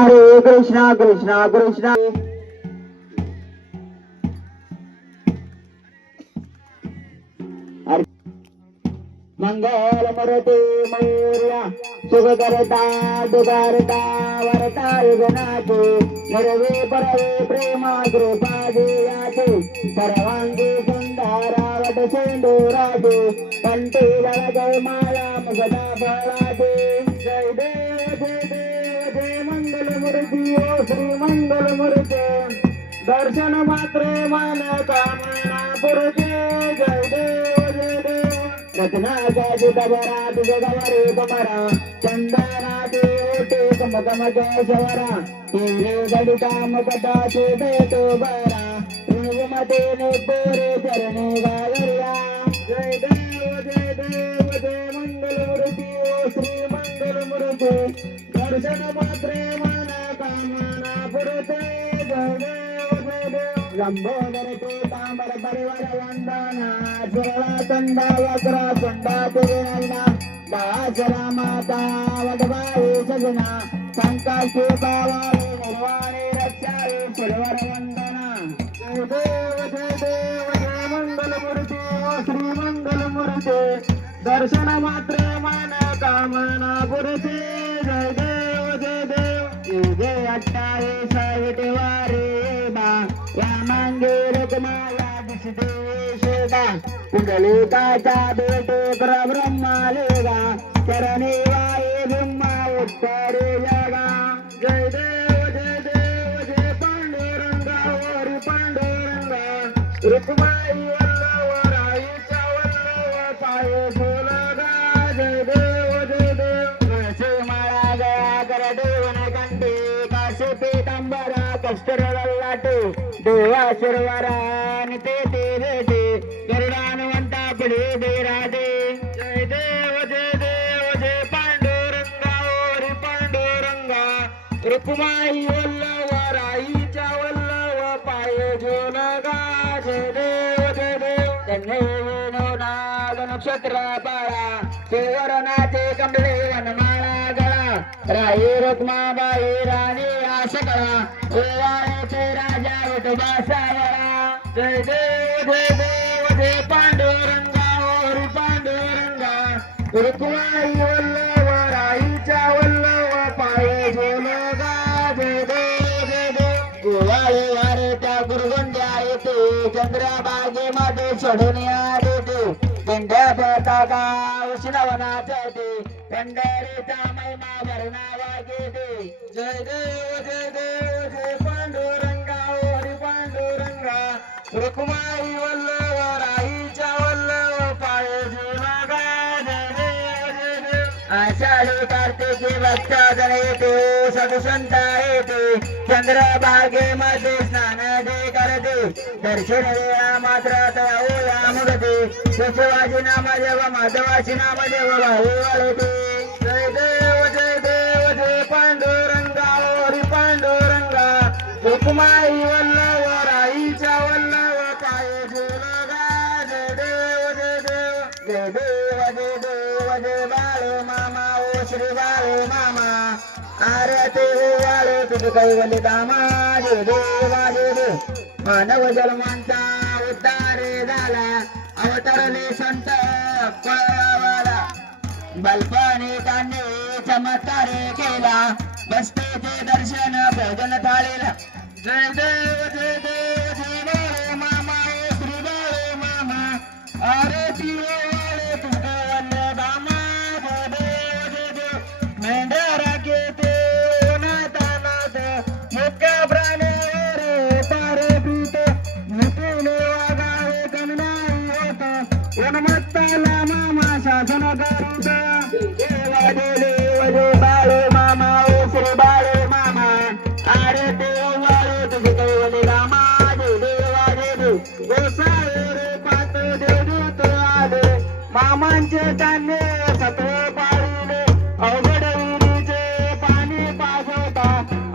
हरे कृष्णा कृष्णा कृष्णा मंगल मरते मयूर्या सुख करता दुकारता वरता युगनाथे नरवे परवे प्रेमा कृपा देयाचे सर्वांगी सुंदरावट सिंधुराचे कंठी जय माला मुगदा फळाचे जय देव जय मंगल मूर्ती ओ श्री मंगल मूर्ती दर्शन मात्रे मन कामना पुरते जय देव रत्नाचा जुगवरा तुझगवरे कमरा चंदनाचे ओटे कमकम केशवरा हिरे गडिता मुकटा शोभेतो बरा रघुमते नेपोरे चरणे गागर्या जय देव जय मंगल मूर्ती ओ श्री मंगल मूर्ती दर्शन मात्रे मन कामना पुरते जय देव लंबोदर ते तांबर परिवार वंदना सुरला चंदा वक्रा चंदा तेना बासरा माता वडवाई सजना संकाशी पावाई निर्वाणी रक्षाई सुरवर वंदना जय देव जय मंगल मूर्ती ओ श्री मंगल मूर्ती दर्शन मात्र मन कामना पुरते जय देव जय अट्टाईस विटेवारे बा या मांगे रकमाला दिसते शोभा कुंडलिकाचा बेटे ब्रह्मालेगा चरणी वाये ब्रह्मा उत्तरे जगा जय देव जय पांडुरंगा ओरी पांडुरंगा रुक्माई वल्लव राईचा वल्लव पाये सोलगा जय देव वैसे माळा गया कर देवन कंठी कासे पीतांबरा कष्टर वल्लाटे देवा शिरवरा निते ते भेटे गरुडानुवंता पडे दे राधे जय देव जय पांडुरंगा ओरी पांडुरंगा रुक्माई वल्लव राईच्या वल्लव पाये झोलगा जय देव धन्य नाग नक्षत्र पाळा सुवर्णाचे कमले वनमाळा गळा राई रुक्माबाई राणी आसकळा ओवाळ्याचे राजा विठोबा सावळा जय देव जय पांडुरंगा ओरी पांडुरंगा रुक्माई वल्लव राईच्या वल्लव पाये झोलगा जय देव गोवाळे वारे त्या गुरगुंड्या येते चंद्रबागेमध्ये सोडून आलेते पिंड्या पताका उष्णवनाचे ते पंढरीचा महिमा भरणावा घेते जय देव जय पांडुरंगा ओरी पांडुरंगा रुक्माई वल्लव राईच्या वल्लव पाये झोलगा जय देव आषाढी कार्तिकी भक्तजन येते साधू संत येते चंद्रभागेमध्ये स्नान जे करते दर्शन वेळा मात्र ओळा मुगते शिवाजी नाम देव माधवाची नाम देव भाऊ वळते जय देव जय पांडुरंगा ओरी पांडुरंगा रुक्माई वल्लव राईच्या वल्लव पाये झोलगा जय देव जय बाळू मामा ओ श्री बाळू मामा अरे ते वाळे तुझ कैवल्य दामा जय देव मानव जन्मांचा उद्धार झाला अवतरले संत पळवाला बालपणी त्यांनी चमत्कार केला बसतेचे दर्शन भोजन थाळीला जय देव जय बाळे मामा ओ श्री बाळे मामा अरे ती वाळे तुझ कैवल्य दामा जय देव मेंढरा घेते मुख्य प्राणी पारे पीते मुकुले वागावे कन्नाई होत वनमत्ताला मामा शासन करूत देवा देव बाळे मामा ओ श्री बाळे मामा अरे देव वाळे तुझे कैवले रामा देवा देव गोसाळे रे पात देव आले मामांचे कान्हे सत्व पाळीले अवघड विहिरीचे पाणी पाजवता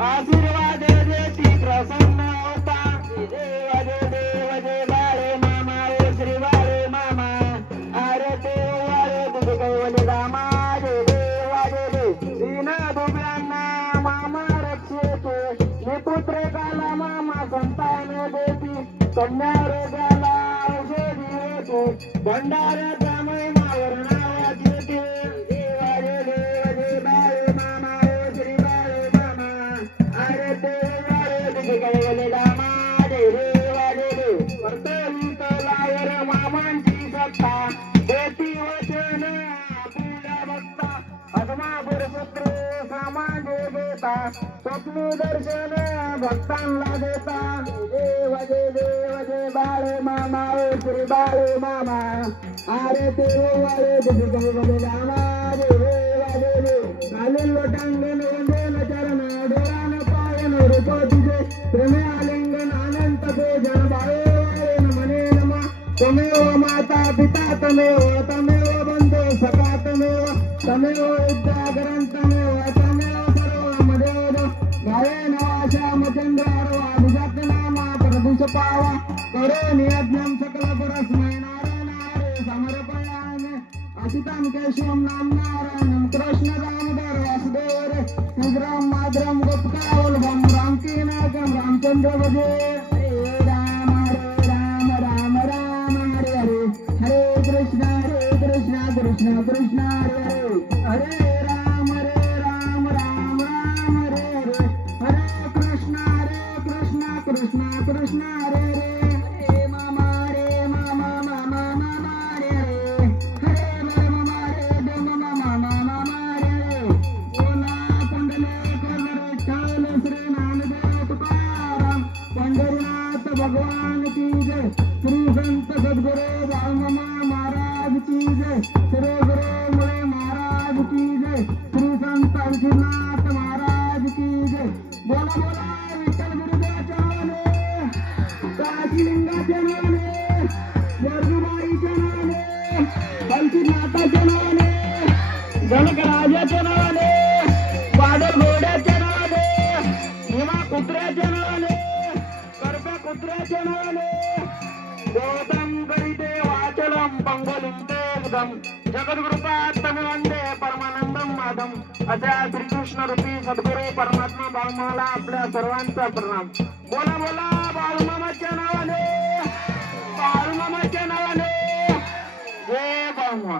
आशीर्वाद देती प्रसन्न होता देव जय बाळे मामा ओ श्री बाळे मामा अरे देव वाळे तुझे कैवले रामा देवा दीन दुबळ्यांना मामा रक्षे पुत्रकाला मामा संतान देती कन्या रोगाला औषधी होती भंडाऱ्याचा महिमावर नावाची येते देवारे देव बाळे मामा ओ श्री बाळे मामा अरे देवारे दिगळे रामा देवा देव कर्तव्य लावर मामांची सत्ता देती वचन आपुल्या भक्ता पद्मापूर पुत्र सामान देता स्वप्न दर्शन भक्तांना देता देव जय बाळे मामा ओ श्री बाळे मामा अरे देवाळे दिगळे रामा देवा देव घालून लोटांगण वंदन चरण डोळान पायन रूप तुझे प्रेमे आलिंगन अनंत पूजन बाळे मने नमा तमेव माता पिता तमेव बंधू सखा तमेव विद्या ग्रंथमेव तमेव सर्व मदेव गाये नवाशा मचंद्र अभिजात नामा प्रदूष पावा करो नियज्ञम सकल परस्मै नारायण हरे समर्पयामि असितं केशवं नाम नारायणं कृष्ण दामोदर वासुदेव रे उग्रं माद्रं गुप्तावल्भं रामकीनाथं रामचंद्र भजे हरे राम राम राम हरे हरे हरे कृष्ण कृष्ण कृष्ण हरे हरे राम राम राम हरे हरे हरे कृष्ण कृष्ण हरे हरे मामा मामा हरे हरे हरे मामा मामा हरे हरे बोला पंढरपूर विठ्ठल श्री ज्ञानदेव तुकाराम पंढरीनाथ भगवान की जय श्री संत सद्गुरु बाळमामा महाराज की जय श्री गुरु मुळे महाराज की जय श्री संत अंशुनाथ महाराज की जय बोला बोला विठ्ठल गुरुदेवाच्या नावाने काशीलिंगाच्या नावाने वर्गुबाईच्या नावाने बंशीनाथाच्या नावाने जनकराजाच्या नावाने बादल घोड्याच्या नावाने भीमा कुत्र्याच्या नावाने करप्या कुत्र्याच्या नावाने गौतम करीते वाचलम पंगलिंते जगद्गुरुपात्तमे वंदे परमानंदम माधम अशा श्रीकृष्ण रूपी सद्गुरू परमात्मा बाळमाला आपल्या सर्वांचा प्रणाम बोला बोला बाळमामाच्या नावाने जय बाळमा